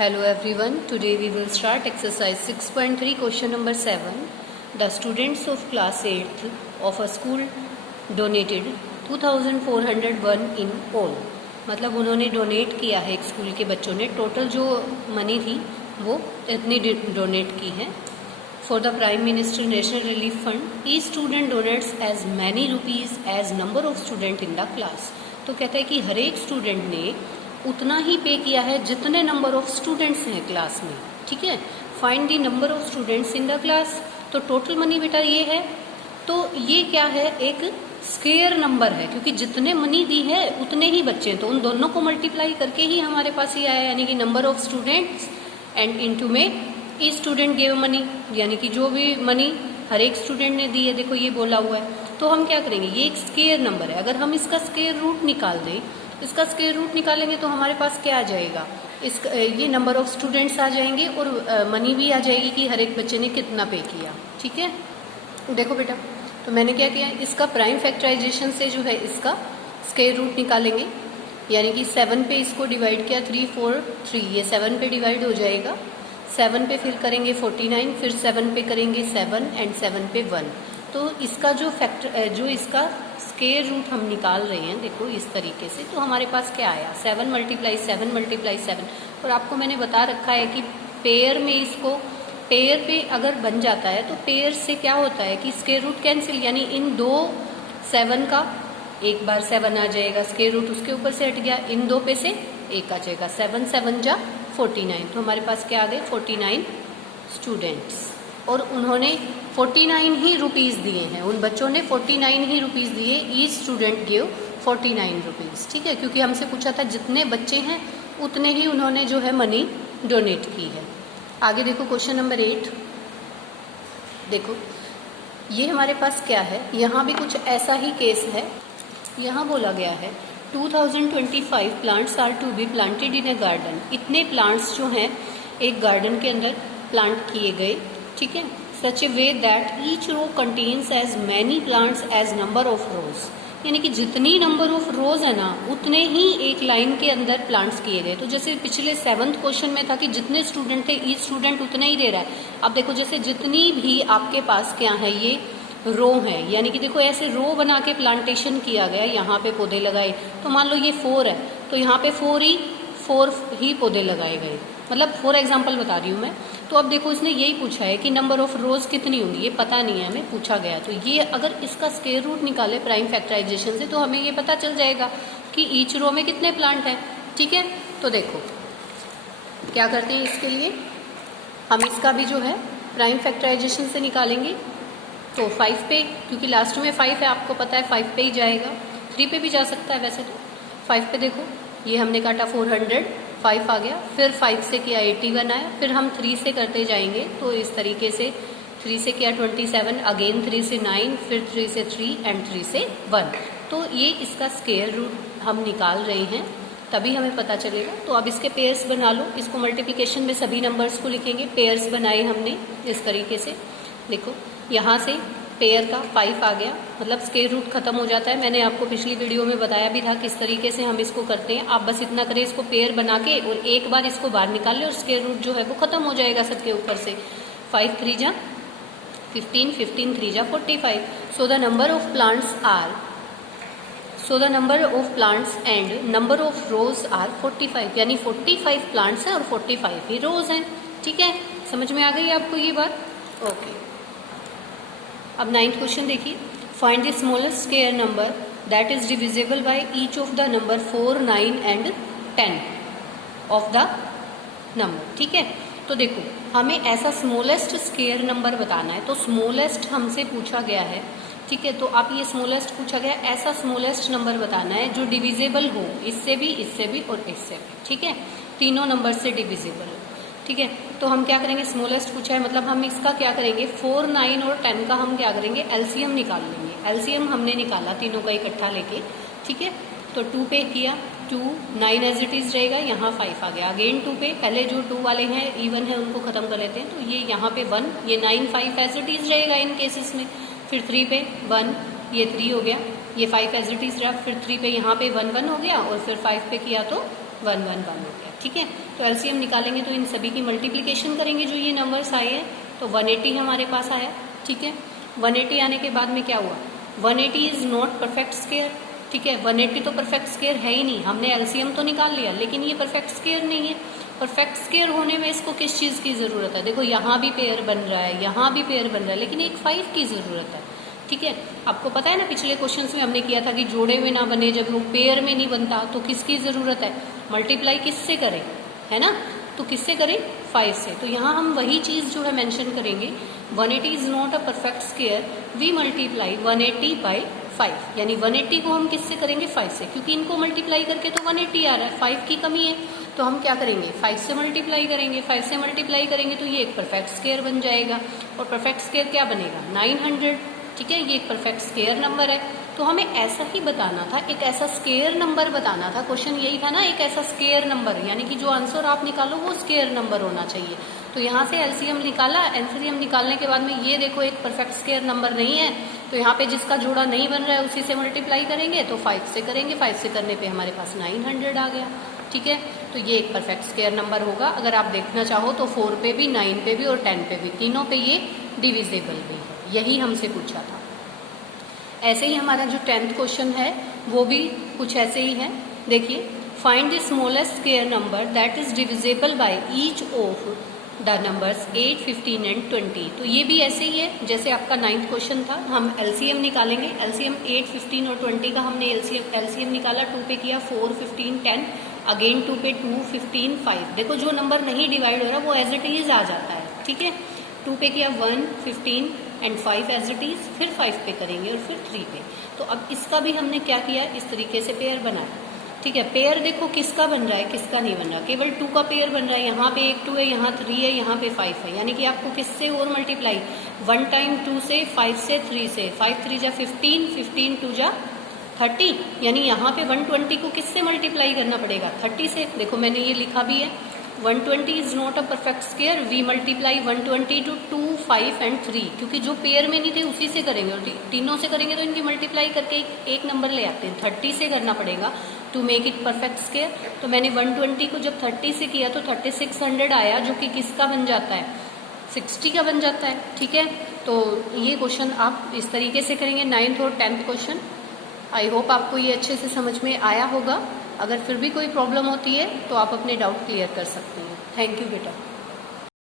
Hello everyone, today we will start exercise 6.3 question number 7. The students of class 8th of a school donated 2401 in all. मतलब उन्होंने donate किया है एक school के बच्चों ने, टोटल जो मनी थी वो इतनी डोनेट की है. For the prime minister national relief fund each student donates as many rupees as number of student in the class. तो कहता है कि हर एक स्टूडेंट ने उतना ही पे किया है जितने नंबर ऑफ स्टूडेंट्स हैं क्लास में. ठीक है, find the number of students in the class. तो टोटल मनी बेटा ये है. तो ये क्या है, एक स्क्वायर नंबर है क्योंकि जितने मनी दी है उतने ही बच्चे हैं, तो उन दोनों को मल्टीप्लाई करके ही हमारे पास ये आया, यानी कि number of students and into में ईच स्टूडेंट गेव मनी, यानी कि जो भी मनी हर एक स्टूडेंट ने दी है, देखो ये बोला हुआ है. तो हम क्या करेंगे, ये एक स्क्वायर नंबर है. अगर हम इसका स्क्वायर रूट निकाल दें, इसका स्क्वायर रूट निकालेंगे तो हमारे पास क्या आ जाएगा, ये नंबर ऑफ स्टूडेंट्स आ जाएंगे और मनी भी आ जाएगी कि हर एक बच्चे ने कितना पे किया. ठीक है, देखो बेटा, तो मैंने क्या किया, इसका प्राइम फैक्टराइजेशन से जो है इसका स्क्वायर रूट निकालेंगे, यानी कि 7 पे इसको डिवाइड किया, 3 4 3, ये 7 पे डिवाइड हो जाएगा. 7 पे फिर करेंगे 49, फिर 7 पे करेंगे 7 एंड 7 पे 1. तो इसका जो इसका स्क्वायर रूट हम निकाल रहे हैं, देखो इस तरीके से, तो हमारे पास क्या आया, 7 मल्टीप्लाई 7 मल्टीप्लाई 7. और आपको मैंने बता रखा है कि पेयर में इसको पेयर पे अगर बन जाता है तो पेयर से क्या होता है कि स्क्वायर रूट कैंसिल, यानी इन दो 7 का एक बार 7 आ जाएगा, स्क्वायर रूट उसके ऊपर से हट गया, इन दो पे से एक आ जाएगा, 7 7 जा 49. तो हमारे पास क्या आ गए, 49 स्टूडेंट्स. और उन्होंने 49 ही रुपीज़ दिए हैं, उन बच्चों ने 49 ही रुपीज़ दिए. Each student give 49 rupees. ठीक है, क्योंकि हमसे पूछा था जितने बच्चे हैं उतने ही उन्होंने जो है मनी डोनेट की है. आगे देखो क्वेश्चन नंबर 8. देखो ये हमारे पास क्या है, यहाँ भी कुछ ऐसा ही केस है. यहाँ बोला गया है 2025 plants are to be planted in a garden. इतने प्लांट्स जो हैं एक गार्डन के अंदर प्लांट किए गए. ठीक है, such a way that each row contains as many plants as number of rows, यानी कि जितनी नंबर ऑफ रोज है ना उतने ही एक लाइन के अंदर प्लांट्स किए गए. तो जैसे पिछले 7th क्वेश्चन में था कि जितने स्टूडेंट थे ईच स्टूडेंट उतने ही दे रहा है. अब देखो जैसे जितनी भी आपके पास क्या है, ये रो है, यानी कि देखो ऐसे रो बना के प्लांटेशन किया गया, यहाँ पे पौधे लगाए. तो मान लो ये 4 है, तो यहाँ पे 4 ही पौधे लगाए गए, मतलब फॉर एग्जाम्पल बता रही हूँ मैं. तो अब देखो इसने यही पूछा है कि नंबर ऑफ रोज कितनी होंगी, ये पता नहीं है हमें, पूछा गया. तो ये अगर इसका स्क्वायर रूट निकाले प्राइम फैक्टराइजेशन से तो हमें ये पता चल जाएगा कि ईच रो में कितने प्लांट हैं. ठीक है, तो देखो क्या करते हैं, इसके लिए हम इसका भी जो है प्राइम फैक्टराइजेशन से निकालेंगे. तो 5 पे, क्योंकि लास्ट में 5 है आपको पता है, 5 पे ही जाएगा. 3 पे भी जा सकता है वैसे तो. 5 पे देखो ये हमने काटा 400, 5 आ गया, फिर 5 से किया 81 आया, फिर हम 3 से करते जाएंगे. तो इस तरीके से 3 से किया 27, अगेन 3 से 9, फिर 3 से 3 एंड 3 से 1. तो ये इसका स्क्वायर रूट हम निकाल रहे हैं, तभी हमें पता चलेगा. तो अब इसके पेयर्स बना लो, इसको मल्टीप्लिकेशन में सभी नंबर्स को लिखेंगे. पेयर्स बनाए हमने इस तरीके से. देखो यहाँ से पेयर का 5 आ गया, मतलब स्क्वायर रूट खत्म हो जाता है. मैंने आपको पिछली वीडियो में बताया भी था किस तरीके से हम इसको करते हैं. आप बस इतना करें, इसको पेयर बना के और एक बार इसको बाहर निकाल ले और स्क्वायर रूट जो है वो खत्म हो जाएगा सबके ऊपर से. 5 3 जा 15, 15 3 जा 45. So the number of plants and number of rose are 45, यानी 45 प्लांट्स हैं और 45 ही रोज हैं. ठीक है, समझ में आ गई आपको ये बात. ओके, अब 9th क्वेश्चन देखिए. Find the smallest square number that is divisible by each of the number 4 9 and 10 of the number. ठीक है, तो देखो हमें ऐसा स्मॉलेस्ट स्क्वायर नंबर बताना है. तो स्मॉलेस्ट हमसे पूछा गया है. ठीक है, तो आप ये स्मॉलेस्ट पूछा गया, ऐसा स्मॉलेस्ट नंबर बताना है जो डिविजिबल हो, इससे भी और इससे भी. ठीक है, तीनों नंबर से डिविजिबल हो. ठीक है, तो हम क्या करेंगे, स्मॉलेस्ट पूछा है मतलब हम इसका क्या करेंगे, 4 9 और 10 का हम क्या करेंगे, एलसीएम निकाल लेंगे. एलसीएम हमने निकाला तीनों का इकट्ठा लेके. ठीक है, तो 2 पे किया, 2 9 एज इट इज रहेगा, यहाँ 5 आ गया. अगेन 2 पे, पहले जो 2 वाले हैं इवन है उनको खत्म कर लेते हैं. तो ये यहाँ पे 1, ये 9 5 एज इट इज रहेगा इन केसेस में. फिर 3 पे 1, ये 3 हो गया, ये 5 एज इट इज रहा. फिर 3 पे यहाँ पे 1 1 हो गया और फिर 5 पे किया तो 1 1 1 हो गया. ठीक है। तो एलसीएम निकालेंगे तो इन सभी की मल्टीप्लिकेशन करेंगे जो ये नंबर्स आए हैं, तो 180 हमारे पास आया। ठीक है, 180 आने के बाद में क्या हुआ, 180 इज नॉट परफेक्ट स्क्वायर। ठीक है, 180 तो परफेक्ट स्क्वायर है ही नहीं, हमने एलसीएम तो निकाल लिया लेकिन ये परफेक्ट स्क्वायर नहीं है। परफेक्ट स्क्वायर होने में इसको किस चीज़ की ज़रूरत है, देखो यहाँ भी पेयर बन रहा है, यहाँ भी पेयर बन रहा है, लेकिन एक 5 की ज़रूरत है। ठीक है, आपको पता है ना पिछले क्वेश्चंस में हमने किया था कि जोड़े में ना बने, जब वो पेयर में नहीं बनता तो किसकी ज़रूरत है, मल्टीप्लाई किससे करें, है ना, तो किससे करें, 5 से। तो यहाँ हम वही चीज़ जो है मेंशन करेंगे, 180 is not a perfect square, we multiply 180 by 5, यानी 180 को हम किससे करेंगे, 5 से, क्योंकि इनको मल्टीप्लाई करके तो 180 आ रहा है, 5 की कमी है, तो हम क्या करेंगे, 5 से मल्टीप्लाई करेंगे। 5 से मल्टीप्लाई करेंगे तो ये एक परफेक्ट स्क्वायर बन जाएगा, और परफेक्ट स्क्वायर क्या बनेगा, 900। ठीक है, ये एक परफेक्ट स्क्वायर नंबर है। तो हमें ऐसा ही बताना था, एक ऐसा स्क्वायर नंबर बताना था, क्वेश्चन यही था ना, एक ऐसा स्क्वायर नंबर, यानी कि जो आंसर आप निकालो वो स्क्वायर नंबर होना चाहिए। तो यहाँ से एलसीएम निकाला, एलसीएम निकालने के बाद में ये देखो एक परफेक्ट स्क्वायर नंबर नहीं है, तो यहाँ पे जिसका जोड़ा नहीं बन रहा है उसी से मल्टीप्लाई करेंगे, तो 5 से करेंगे, 5 से करने पे हमारे पास 900 आ गया। ठीक है, तो ये एक परफेक्ट स्क्वायर नंबर होगा। अगर आप देखना चाहो तो 4 पे भी, 9 पे भी और 10 पे भी, तीनों पे ये डिविजिबल भी है, यही हमसे पूछा था। ऐसे ही हमारा जो 10th क्वेश्चन है वो भी कुछ ऐसे ही है। देखिए, find the smallest square number that is divisible by each of the numbers 8, 15 and 20। तो ये भी ऐसे ही है जैसे आपका 9th क्वेश्चन था। हम एलसीएम निकालेंगे, एलसीएम 8, 15 और 20 का हमने एलसीएम निकाला, 2 पे किया 4, 15, 10, अगेन 2 पे 2, 15, 5। देखो जो नंबर नहीं डिवाइड हो रहा वो एज इट इज आ जाता है। ठीक है, 2 पे किया 1, 15 एंड 5 एज इट इज, फिर 5 पे करेंगे और फिर 3 पे। तो अब इसका भी हमने क्या किया, इस तरीके से पेयर बनाया। ठीक है, पेयर देखो किसका बन रहा है, किसका नहीं बन रहा, केवल 2 का पेयर बन रहा है। यहाँ पे एक 2 है, यहाँ 3 है, यहाँ पे 5 है, यानी कि आपको किससे और मल्टीप्लाई, 1 टाइम 2 से, 5 से, 3 से, 5 3 जा 15, 15 2 जा 30, यानी यहाँ पे 120 को किससे मल्टीप्लाई करना पड़ेगा, 30 से। देखो मैंने ये लिखा भी है, 120 is not a perfect square, we multiply 120 to 2, 5 and 3, क्योंकि जो पेयर में नहीं थे उसी से करेंगे, और तीनों से करेंगे तो इनकी मल्टीप्लाई करके एक नंबर ले आते हैं, 30 से करना पड़ेगा to make it perfect square. तो मैंने 120 को जब 30 से किया तो 3600 आया, जो कि किसका बन जाता है, 60 का बन जाता है। ठीक है, तो ये क्वेश्चन आप इस तरीके से करेंगे, 9th और 10th क्वेश्चन। आई होप आपको ये अच्छे से समझ में आया होगा। अगर फिर भी कोई प्रॉब्लम होती है तो आप अपने डाउट क्लियर कर सकते हैं। थैंक यू बेटा।